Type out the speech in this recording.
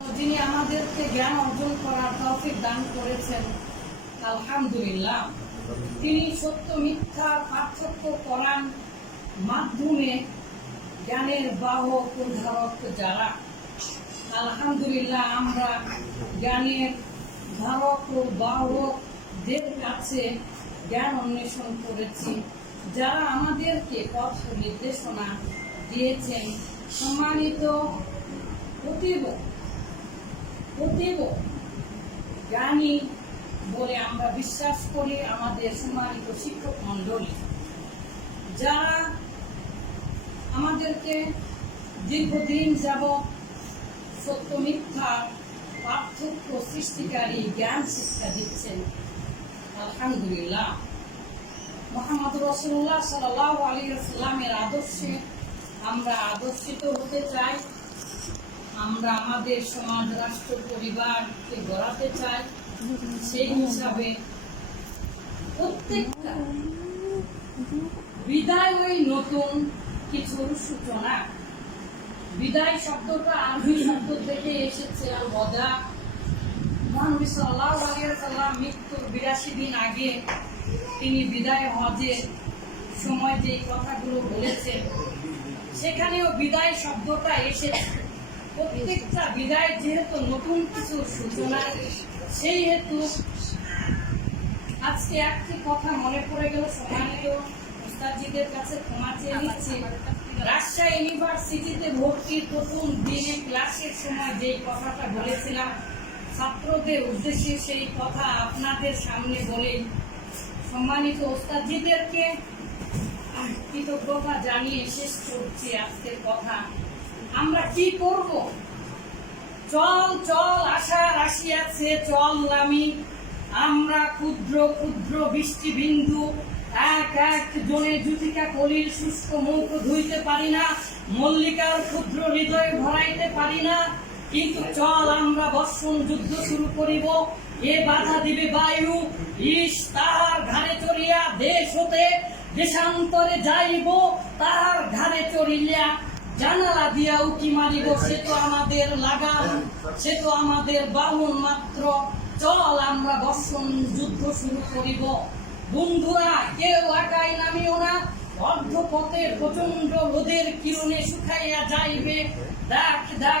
যিনি আমাদেরকে জ্ঞান অর্জন করার তৌফিক দান করেছেন, আলহামদুলিল্লাহ। তিনি সত্য মিথ্যা পার্থক্য করার মাধ্যমে জ্ঞানের বাহক ধারক যারা, আলহামদুলিল্লাহ আমরা জ্ঞানের ধারক ও বাহকদের কাছে জ্ঞান অন্বেষণ করেছি, যারা আমাদেরকে পথ নির্দেশনা দিয়েছেন। সম্মানিত অতীব জ্ঞানী বলে আমরা বিশ্বাস করি আমাদের সম্মানিত শিক্ষক মন্ডলী, যারা আমাদেরকে দীর্ঘদিন যাবৎ সত্য মিথ্যা পার্থক্য সৃষ্টিকারী জ্ঞান শিক্ষা দিচ্ছেন। আলহামদুলিল্লাহ, মুহাম্মদ রাসূলুল্লাহ সাল্লাল্লাহু আলাইহি ওয়াসাল্লামের আদর্শে আমরা আদর্শিত হতে চাই। আমরা আমাদের সমাজ, রাষ্ট্র, পরিবারকে গড়াতে চাই। সেই হিসাবে প্রত্যেকটা বিদায় ওই নতুন কিছুর সূচনা। বিদায় শব্দটা আরবি শব্দ থেকে এসেছে মজা। নবী সাল্লাল্লাহু আলাইহি ওয়াসাল্লাম মৃত্যুর 82 দিন আগে তিনি বিদায় হজের সময় যে কথাগুলো বলেছেন, সেখানেও বিদায় শব্দটা এসেছে। প্রত্যেকটা বিদায় যেহেতু নতুন কিছুর সূচনা, সেই হেতু আজকে একটি কথা মনে পড়ে গেল। সম্মানিত উস্তাদজিদের কাছে ক্ষমা চেয়ে নিচ্ছি। রাজশাহী ইউনিভার্সিটিতে ভর্তির প্রথম দিনে ক্লাসের সময় যেই কথাটা বলেছিলাম ছাত্রদের উদ্দেশ্যে, সেই কথা আপনাদের সামনে বলে সম্মানিত উস্তাদজিদেরকে কৃতজ্ঞতা জানিয়ে শেষ করছি আজকের কথা। আমরা কি করব? চল চল আশা আসিয়াছে, চল নামি আমরা ক্ষুদ্র ক্ষুদ্র বৃষ্টি বিন্দু, এক এক জনে জুতিকা কলির শুষ্ক মুখ ধুইতে পারি না, মল্লিকার ক্ষুদ্র হৃদয় ভরাইতে পারি না, কিন্তু চল আমরা বর্ষণ যুদ্ধ শুরু করিব। এ বাধা দিবে বায়ু, ইস তাহার ঘাড়ে চড়িয়া দেশ হতে দেশান্তরে যাইব, তাহার ঘাড়ে চড়িয়া জানালা দিয়া উকি মারিব। সে তো আমাদের লাগাম, সে তো আমাদের বাহন মাত্র, চল আমরা বর্ষণ যুদ্ধ শুরু করিব। বন্ধুরা, কেউ একাই নামিও না, অর্ধপথে প্রচন্ড রোদের কিরণে শুকাইয়া যাইবে। দেখ দেখ